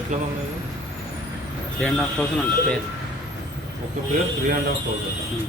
ఎట్లా మమ్మీ 3,500 అంట పేరు. ఒక పేరు 3,500.